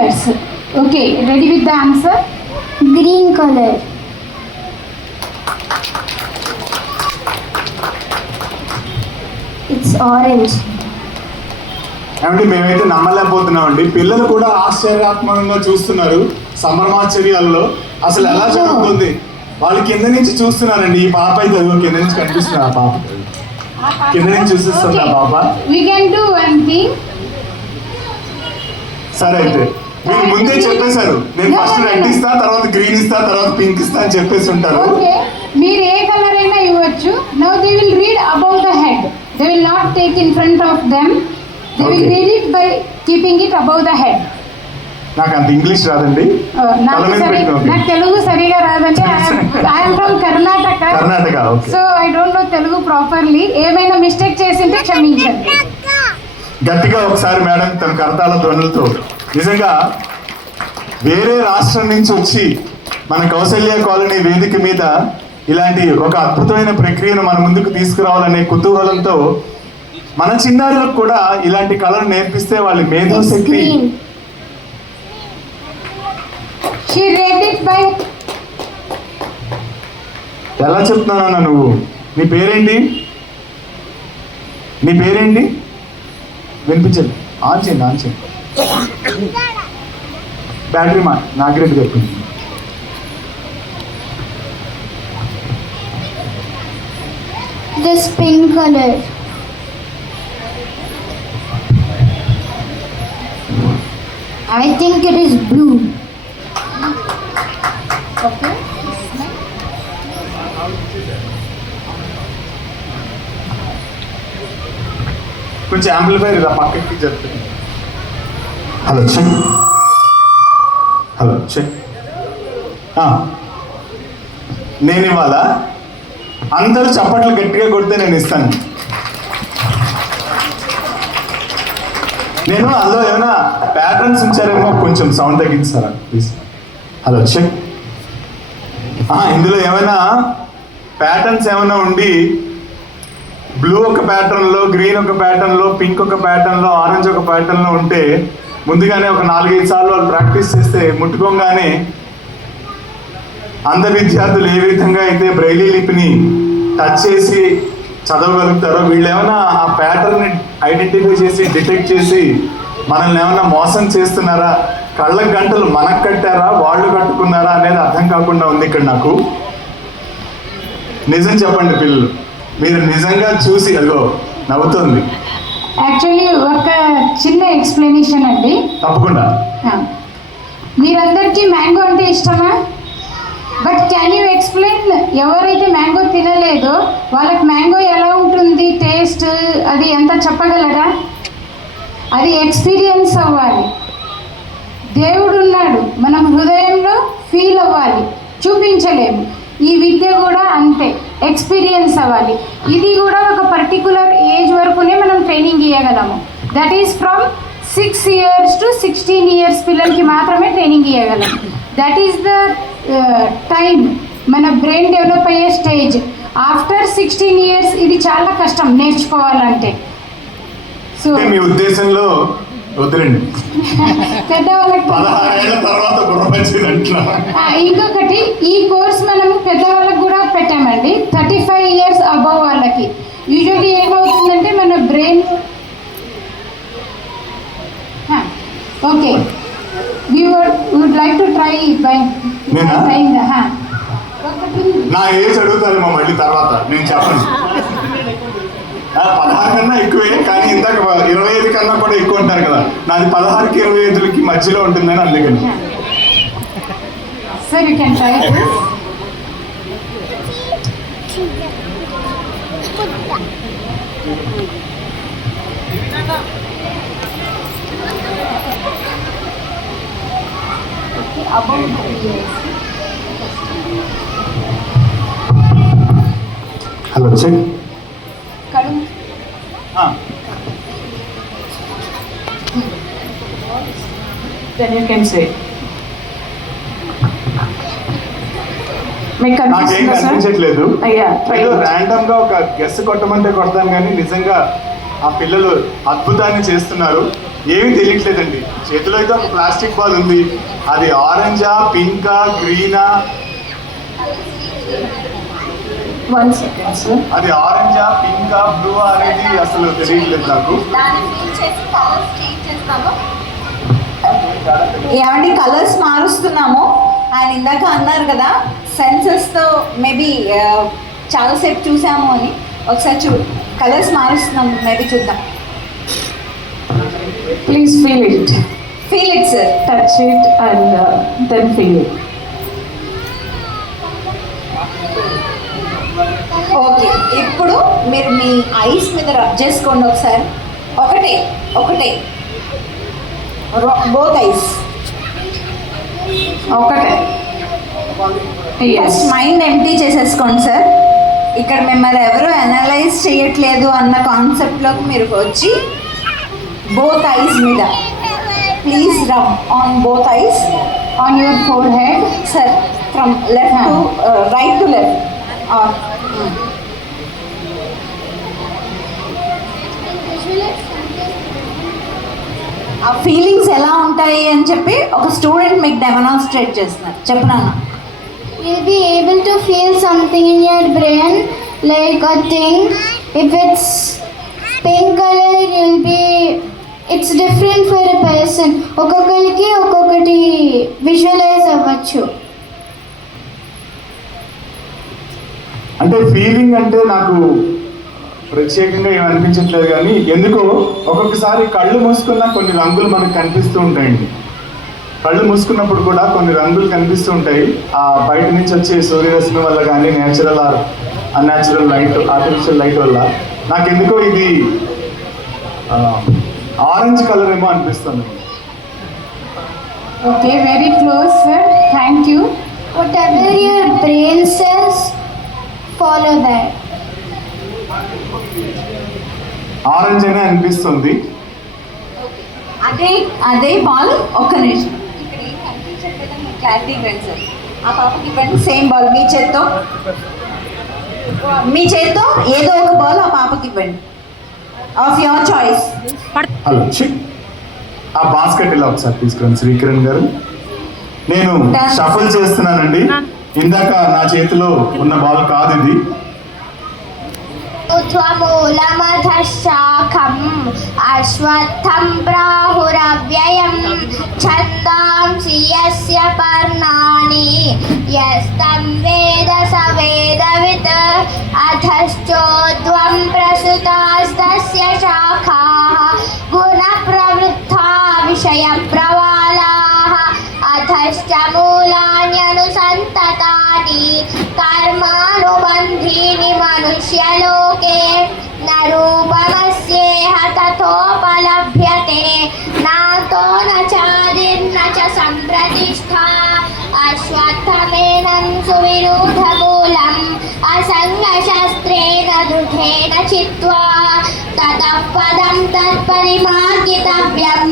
years. Okay, ready with the answer? Green color. It's orange. ఏమంటే మేమైతే నమ్మలేకపోతున్నామండి. పిల్లలు కూడా ఆశ్చర్యాత్మకంగా చూస్తున్నారు సంభ్రమాశ్చర్యాల్లో. అసలు ఎలా జరుగుతుంది వాళ్ళు కింద నుంచి చూస్తున్నారండి. ఈ పాప అయితే కింద నుంచి కనిపిస్తున్నారు. ఆ పాప కింద నుంచి చూపిస్తుంది. ఆ పాప We can do one thing. సరే అయితే మీరు ముందే చెప్పేశారు, నేను ఫస్ట్ రెడ్ ఇస్తా, తర్వాత గ్రీన్ ఇస్తా, తర్వాత పింక్ ఇస్తా అని చెప్పేసి ఉంటారు. Okay, మీరు ఏ కలర్ అయినా ఇవ్వచ్చు. Now they will read above the head. They will not take in front of them. They will read it by keeping it above the head. నాకు అంత ఇంగ్లీష్ రాదండి. నాకు తెలుగు సరిగా రాదంటే I'm from Karnataka. So I don't know Telugu properly. ఏమైనా mistake చేసింటే క్షమించండి. గట్టిగా ఒకసారి మేడం తన కరతాళ ధ్వనులతో. నిజంగా వేరే రాష్ట్రం నుంచి వచ్చి మన కౌశల్య కాలనీ వేదిక మీద ఇలాంటి ఒక అద్భుతమైన ప్రక్రియను మన ముందుకు తీసుకురావాలనే కుతూహలంతో మన చిన్నారులకు కూడా ఇలాంటి కళను నేర్పిస్తే వాళ్ళ మేధోశక్తి. She read it by. ఎలా చెప్తున్నానన్నా నువ్వు? నీ పేరేంటి? నీ పేరేంటి? వినిపించండి. ఆన్ చేయండి, ఆన్ చేయండి. బ్యాటరీ నాగిరెడ్డి చెప్పింది. This pink color. I think it is blue. Okay. కొంచెం యాంప్లిఫైర్ ఇలా పక్కకి చెప్తుంది. Hello check, hello check. నేను ఇవాళ అందరూ చప్పట్లు గట్టిగా కొడితే నేను ఇస్తాను. నేను అందులో ఏమైనా ప్యాటర్న్స్ ఉంచారేమో కొంచెం సౌండ్ తగ్గించారా ప్లీజ్. Hello check. ఇందులో ఏమైనా ప్యాటర్న్స్ ఏమైనా ఉండి బ్లూ ఒక ప్యాటర్న్లో, గ్రీన్ ఒక ప్యాటర్న్లో, పింక్ ఒక ప్యాటర్న్లో, ఆరెంజ్ ఒక ప్యాటర్న్లో ఉంటే ముందుగానే ఒక 4-5 సార్లు వాళ్ళు ప్రాక్టీస్ చేస్తే ముట్టుకోగానే అంధ విద్యార్థులు ఏ విధంగా అయితే బ్రైలీ లిపిని టచ్ చేసి చదవగలుగుతారో వీళ్ళు ఏమైనా ఆ ప్యాటర్న్ని ఐడెంటిఫై చేసి డిటెక్ట్ చేసి మనల్ని ఏమైనా మోసం చేస్తున్నారా, కళ్ళకు గంటలు మనకు కట్టారా, వాళ్ళు కట్టుకున్నారా అనేది అర్థం కాకుండా ఉంది ఇక్కడ నాకు. నిజం చెప్పండి పిల్లలు, మీరు నిజంగా చూసి అదో నవ్వుతుంది. యాక్చువల్లీ ఒక చిన్న ఎక్స్ప్లెనేషన్ అండి. తప్పకుండా. మీరందరికీ మ్యాంగో అంటే ఇష్టమా? బట్ క్యాన్ యూ ఎక్స్ప్లెయిన్, ఎవరైతే మ్యాంగో తినలేదో వాళ్ళకి మ్యాంగో ఎలా ఉంటుంది టేస్ట్, అది ఎంత చెప్పగలరా? అది ఎక్స్పీరియన్స్ అవ్వాలి. దేవుడు ఉన్నాడు, మనం హృదయంలో ఫీల్ అవ్వాలి, చూపించలేము. ఈ విద్య కూడా అంతే, ఎక్స్పీరియన్స్ అవ్వాలి. ఇది కూడా ఒక పర్టికులర్ ఏజ్ వరకునే మనం ట్రైనింగ్ ఇవ్వగలము. That is from 6 years to 16 years పిల్లలకి మాత్రమే ట్రైనింగ్ ఇవ్వగలము. దట్ ఈస్ ద టైం, మన బ్రెయిన్ డెవలప్ అయ్యే స్టేజ్. ఆఫ్టర్ 16 years ఇది చాలా కష్టం నేర్చుకోవాలంటే. సో మీ ఉద్దేశంలో వద్దులండి, పెద్దవాళ్ళకి. 16 ఏళ్ల తర్వాత ఇంకొకటి, ఈ కోర్స్ మనము పెద్దవాళ్ళకి కూడా పెట్టామండి. 35 years అబవ్ వాళ్ళకి. యూజువల్లీ ఏమవుతుందంటే మన brain. Okay, we would like to try by trying the నా ఏజ్ అడుగుతారేమో మళ్ళీ తర్వాత, నేను చెప్పను. 16 కన్నా ఎక్కువే, కానీ ఇందాక 25 కన్నా కూడా ఎక్కువ ఉంటారు కదా. నాది 16కి 25కి మధ్యలో ఉంటుందని అందుకని. Sir, you can try this. Okay, about hello check. కడు. Then you can say. నాకేం కనిపించట్లేదు. ఏదో ర్యాండమ్ గా ఒక గెస్ కొట్టమంటే కొడతాను, కానీ నిజంగా ఆ పిల్లలు అద్భుతాన్ని చేస్తున్నారు. ఏమీ తెలియట్లేదండి. చేతిలో అయితే ఒక ప్లాస్టిక్ బాల్ ఉంది. అది ఆరెంజా, పింకా, గ్రీనా? 1 second, sir. అది ఆరెంజా, పింకా, బ్లూ అనేది అసలు తెలియట్లేదు నాకు. దాన్ని ఫిల్ చేసి కలర్స్ చేంజ్ చేస్తాము. ఏమండి కలర్స్ మారుస్తున్నాము. ఆయన ఇందాక అన్నారు కదా సెన్సెస్తో మేబీ చాలాసేపు చూసాము అని. ఒకసారి కలర్స్ మారుస్తున్నాము, మేబీ చూద్దాం. Please feel it. Feel it sir. Touch it and then feel it. Okay, ఇప్పుడు మీరు మీ ఐస్ మీద రబ్ చేసుకోండి ఒకసారి. ఒకటే బోత్ ఐస్. ఒకటే. Yes. ఫస్ట్ మైండ్ ఎంటీ చేసేసుకోండి సార్. ఇక్కడ మిమ్మల్ని ఎవరు అనలైజ్ చేయట్లేదు అన్న కాన్సెప్ట్లోకి మీరు వచ్చి బోత్ ఐస్ మీద please rub on both eyes On your forehead. Sir, from left to right to left. Or ఆ ఫీలింగ్స్ ఎలా ఉంటాయి అని చెప్పి ఒక స్టూడెంట్ మీకు డెమాన్స్ట్రేట్ చేస్తున్నారు. చెప్పనా? You'll be able to feel something in your brain, like a thing. If it's pink color, it's different for a person. ఒక్కొక్కరికి ఒక్కొక్కటి విజువలైజ్ అవ్వచ్చు. అంటే ఫీలింగ్ అంటే నాకు ప్రత్యేకంగా ఏమి అనిపించట్లేదు, కానీ ఎందుకో ఒక్కొక్కసారి కళ్ళు మూసుకున్న కొన్ని రంగులు మనకు కనిపిస్తూ ఉంటాయండి. కళ్ళు మూసుకున్నప్పుడు కూడా కొన్ని రంగులు కనిపిస్తూ ఉంటాయి. ఆ బయట నుంచి వచ్చే సూర్యరశ్మి వల్ల కానీ natural or unnatural light, artificial light వల్ల నాకు ఎందుకో ఇది ఆరెంజ్ కలర్ ఏమో అనిపిస్తుంది. Okay, very close, sir. Thank you. Whatever your brain says, follow that. Orange అనే అనిపిస్తుంది. అదే బాల్. ఒక్క నిమిషం, ఇక్కడ ఏం కనిపించట్లేదని మీకు క్లారిటీ ఇవ్వండి సార్. ఆ పాపకి ఇవ్వండి సేమ్ బాల్. మీ చేత్తో ఏదో ఒక బాల్ ఆ పాపకి ఇవ్వండి ఆఫ్ యువర్ చాయిస్. హలో ఆ బాస్కెట్ ఇలా ఒకసారి తీసుకురండి శ్రీకిరణ్ గారు. నేను షఫల్ చేస్తున్నానండి. ఇందాక నా చేతిలో ఉన్న బాల్ కాదు ఇది. ఉత్వమూలమధశాఖం అశ్వత్థం ప్రాహురవ్యయం ఛందాంసి యస్య పర్ణాని యస్తం వేద స వేదవిత్ అధశ్చోద్వం ప్రసుతాస్తస్య శాఖాః గుణప్రవృద్ధా విషయప్రవాలాః అధశ్చ మూలాన్యనుసంతతాని కర్మానుబంధీని మనుష్యలోకే న రూపమస్యేహ తథోపలభ్యతే నాతో న చాదిర్న చ సంప్రతిష్ఠా అశ్వత్థమేనం సువిరూఢమూలం అసంగశస్త్రేణ దృఢేన చిత్వా తతః పదం తత్పరిమార్గితవ్యం